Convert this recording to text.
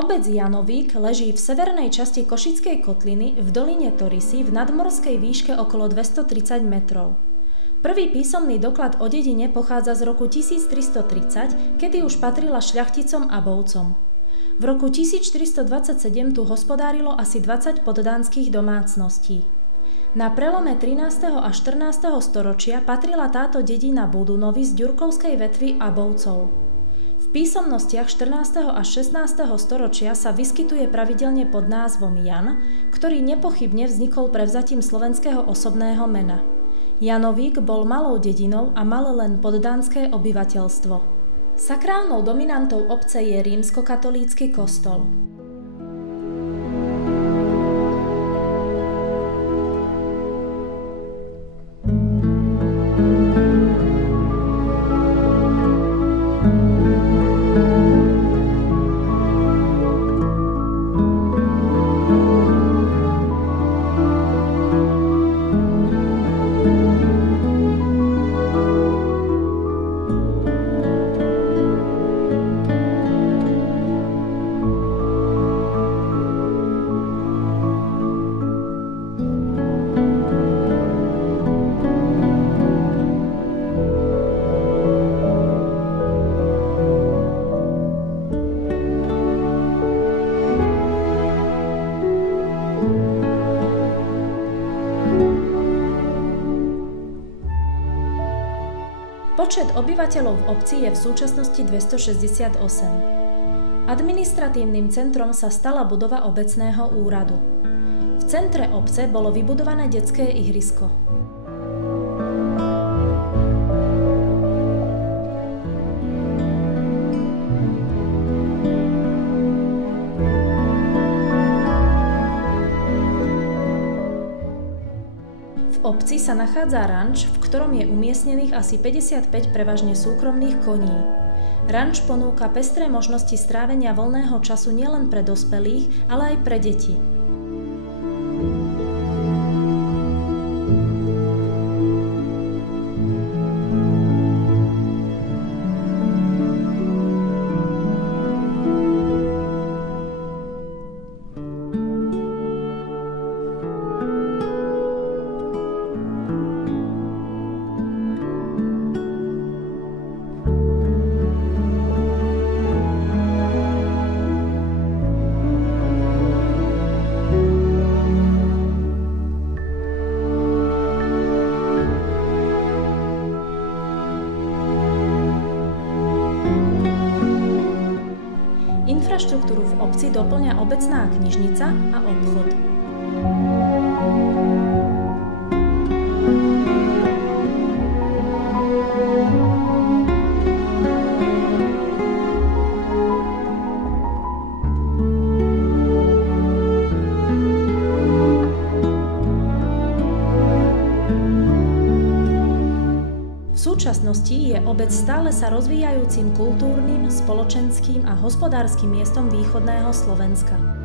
Obec Janovík leží v severnej časti Košickej kotliny v doline Torisy v nadmorskej výške okolo 230 metrov. Prvý písomný doklad o dedine pochádza z roku 1330, kedy už patrila šľachticom a bovcom. V roku 1427 tu hospodárilo asi 20 poddánskych domácností. Na prelome 13. a 14. storočia patrila táto dedina Budunovi z Ďurkovskej vetvy Abovcov. V písomnostiach 14. a 16. storočia sa vyskytuje pravidelne pod názvom Jan, ktorý nepochybne vznikol prevzatím slovenského osobného mena. Janovík bol malou dedinou a mal len poddánske obyvateľstvo. Sakrálnou dominantou obce je rímskokatolícky kostol. Počet obyvateľov v obci je v súčasnosti 268. Administratívnym centrom sa stala budova obecného úradu. V centre obce bolo vybudované detské ihrisko. V obci sa nachádza ranč, v ktorom je umiestnených asi 55 prevažne súkromných koní. Ranč ponúka pestré možnosti strávenia voľného času nielen pre dospelých, ale aj pre deti. Infraštruktúru v obci doplňa obecná knižnica a obchod. V súčasnosti je obec stále sa rozvíjajúcim kultúrnym, spoločenským a hospodárskym miestom východného Slovenska.